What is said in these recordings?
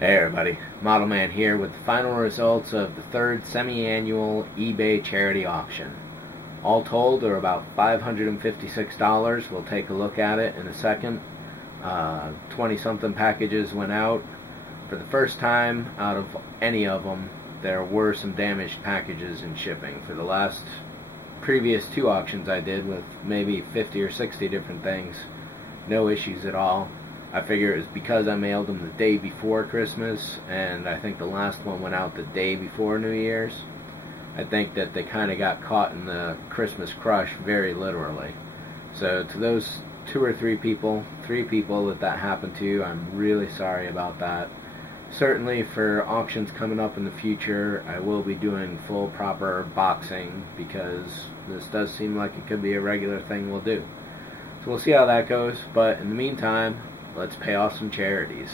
Hey everybody, ModelMan here with the final results of the third semi-annual eBay charity auction. All told, they're about $556. We'll take a look at it in a second. 20-something packages went out. For the first time out of any of them, there were some damaged packages in shipping. For the previous two auctions I did with maybe 50 or 60 different things, no issues at all. I figure it was because I mailed them the day before Christmas, and I think the last one went out the day before New Year's. I think that they kind of got caught in the Christmas crush very literally. So to those three people that happened to, I'm really sorry about that. Certainly for auctions coming up in the future, I will be doing full proper boxing, because this does seem like it could be a regular thing we'll do. So we'll see how that goes, but in the meantime, let's pay off some charities.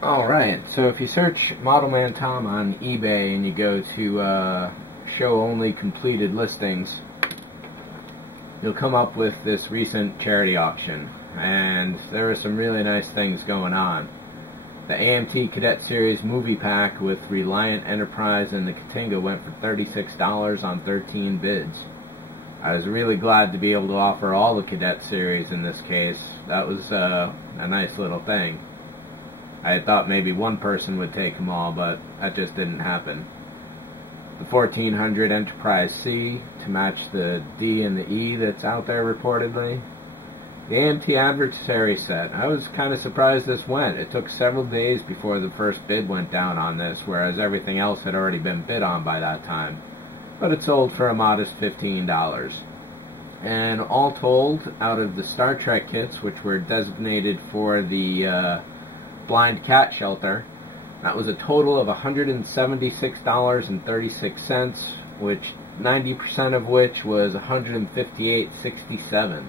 Alright, so if you search ModelManTom on eBay and you go to show only completed listings, you'll come up with this recent charity auction, and there are some really nice things going on. The AMT Cadet Series movie pack with Reliant Enterprise and the Katinga went for $36 on 13 bids. I was really glad to be able to offer all the Cadet Series in this case. That was a nice little thing. I had thought maybe one person would take them all, but that just didn't happen. The 1400 Enterprise C to match the D and the E that's out there reportedly. The AMT Adversary set. I was kind of surprised this went. It took several days before the first bid went down on this, whereas everything else had already been bid on by that time. But it sold for a modest $15. And all told, out of the Star Trek kits, which were designated for the blind cat shelter, that was a total of $176.36, which 90% of which was $158.67.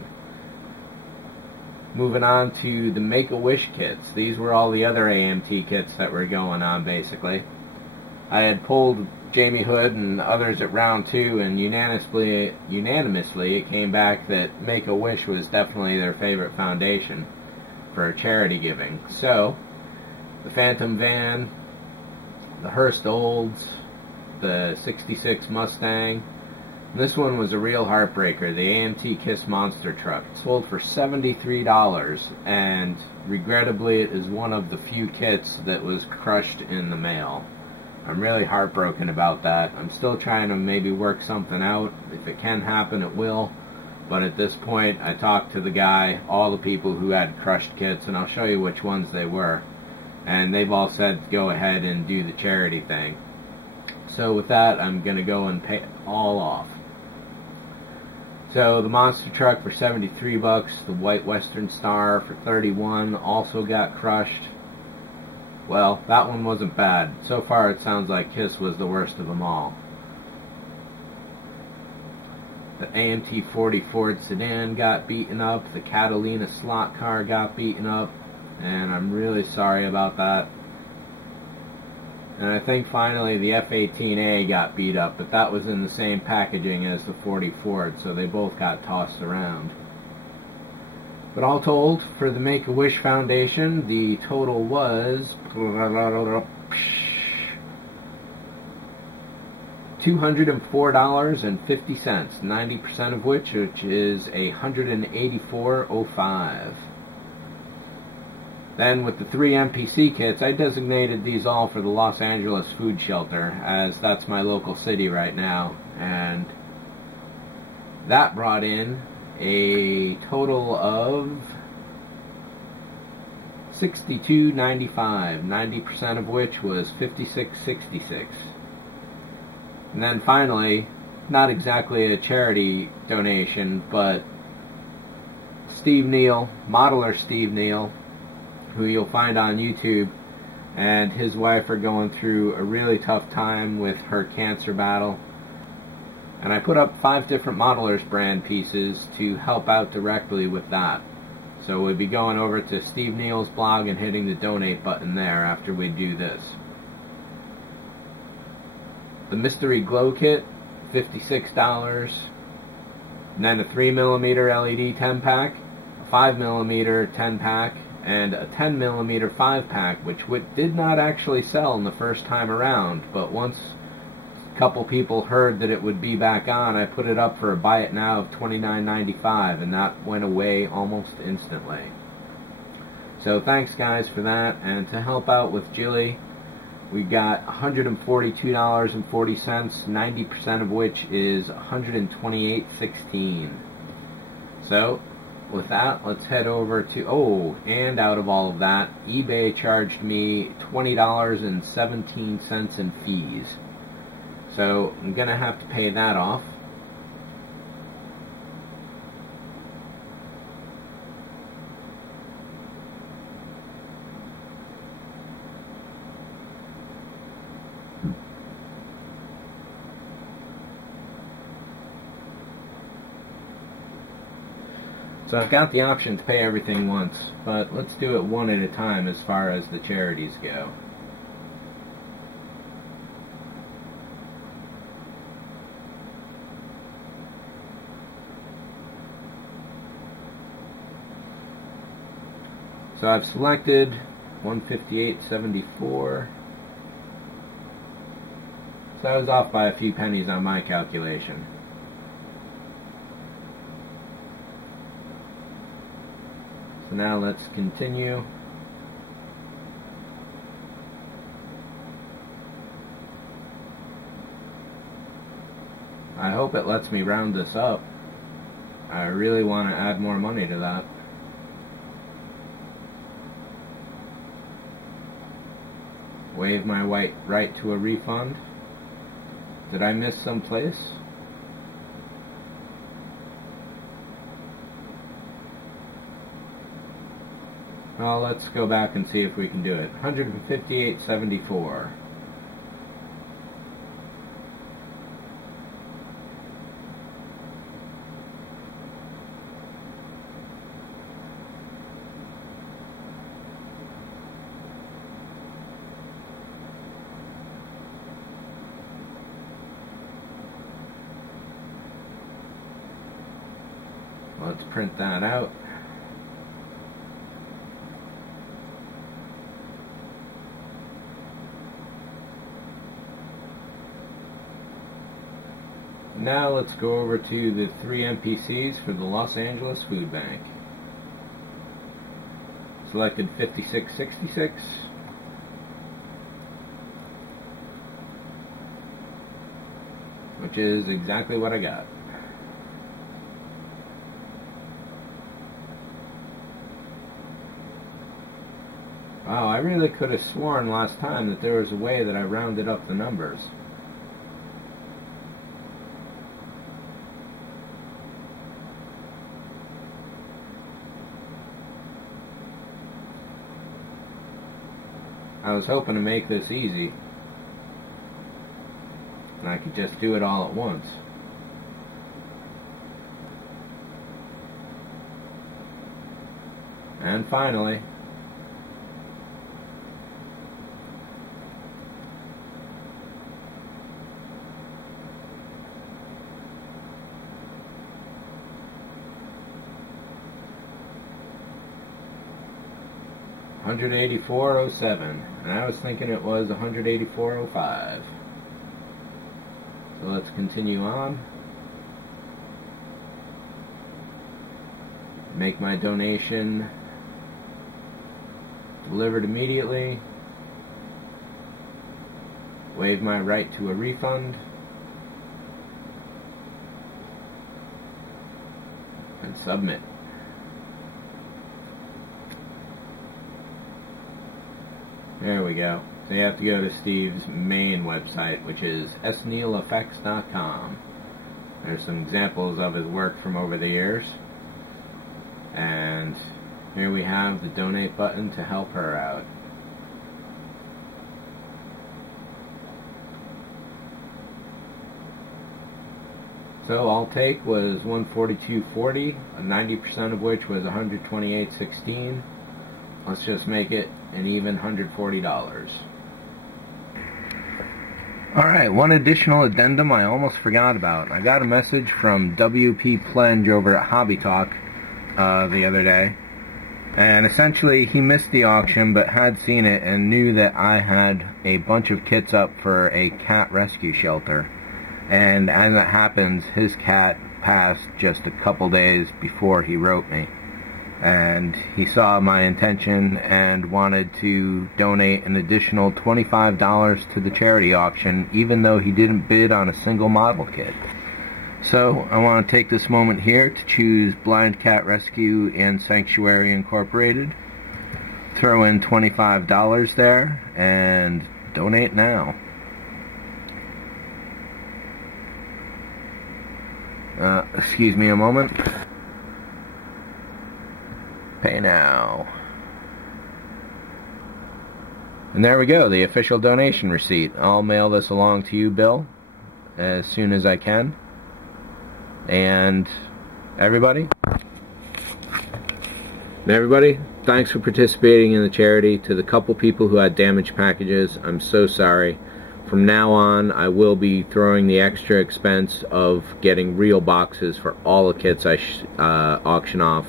Moving on to the Make-A-Wish kits. These were all the other AMT kits that were going on, basically. I had pulled Jamie Hood and others at round 2, and unanimously it came back that Make-A-Wish was definitely their favorite foundation for charity giving. So, the Phantom Van, the Hearst Olds, the 66 Mustang. This one was a real heartbreaker, the AMT Kiss Monster Truck. It sold for $73, and regrettably it is one of the few kits that was crushed in the mail. I'm really heartbroken about that. I'm still trying to maybe work something out. If it can happen, it will. But at this point, I talked to the guy, all the people who had crushed kits, and I'll show you which ones they were. And they've all said go ahead and do the charity thing. So with that, I'm going to go and pay it all off. So the Monster Truck for $73, the White Western Star for $31 also got crushed. Well, that one wasn't bad. So far it sounds like Kiss was the worst of them all. The AMT 40 Ford sedan got beaten up. The Catalina slot car got beaten up. And I'm really sorry about that. And I think finally the F-18A got beat up, but that was in the same packaging as the 40 Ford, so they both got tossed around. But all told, for the Make-A-Wish Foundation, the total was $204.50, 90% of which is $184.05. Then with the 3 MPC kits, I designated these all for the Los Angeles Food Shelter, as that's my local city right now, and that brought in a total of $62.95, 90% of which was $56.66. And then finally, not exactly a charity donation, but Steve Neill, modeler Steve Neill, who you'll find on YouTube, and his wife are going through a really tough time with her cancer battle. And I put up 5 different Modelers brand pieces to help out directly with that. So we'll be going over to Steve Neill's blog and hitting the donate button there after we do this. The Mystery Glow Kit, $56. And then a 3mm LED 10-pack, a 5mm 10-pack, and a 10mm 5-pack, which did not actually sell in the first time around, but once a couple people heard that it would be back on, I put it up for a buy it now of $29.95, and that went away almost instantly. So thanks guys for that, and to help out with Jilly, we got $142.40, 90% of which is $128.16. So with that, let's head over to, and out of all of that, eBay charged me $20.17 in fees. So I'm gonna have to pay that off. So I've got the option to pay everything once, but let's do it one at a time as far as the charities go. So I've selected 158.74. So I was off by a few pennies on my calculation. So now let's continue. I hope it lets me round this up. I really want to add more money to that. Waive my right to a refund. Did I miss some place? Well, let's go back and see if we can do it. 158.74. Let's print that out. Now let's go over to the 3 NPCs for the Los Angeles Food Bank. Selected 5666. Which is exactly what I got. Wow, I really could have sworn last time that there was a way that I rounded up the numbers. I was hoping to make this easy, and I could just do it all at once. And finally, $184.07, and I was thinking it was $184.05. So let's continue on. Make my donation delivered immediately. Waive my right to a refund. And submit. There we go. So you have to go to Steve's main website, which is sneilleffects.com. There's some examples of his work from over the years. And here we have the donate button to help her out. So all take was $142.40, 90% of which was $128.16. Let's just make it an even $140. Alright, one additional addendum I almost forgot about. I got a message from WP Plenge over at Hobby Talk the other day, And essentially he missed the auction but had seen it and knew that I had a bunch of kits up for a cat rescue shelter. And as it happens, his cat passed just a couple days before he wrote me. And he saw my intention and wanted to donate an additional $25 to the charity auction, even though he didn't bid on a single model kit. So I want to take this moment here to choose Blind Cat Rescue and Sanctuary Incorporated, throw in $25 there, and donate now. Excuse me a moment. Pay now. And there we go, the official donation receipt. I'll mail this along to you, Bill, as soon as I can. And everybody, thanks for participating in the charity. To the couple people who had damaged packages, I'm so sorry. From now on, I will be throwing the extra expense of getting real boxes for all the kits I auction off,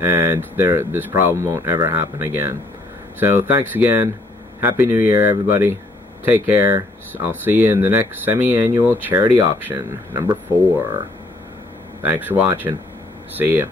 and this problem won't ever happen again. So thanks again. Happy New Year, everybody. Take care. I'll see you in the next semi-annual charity auction, number 4. Thanks for watching. See ya.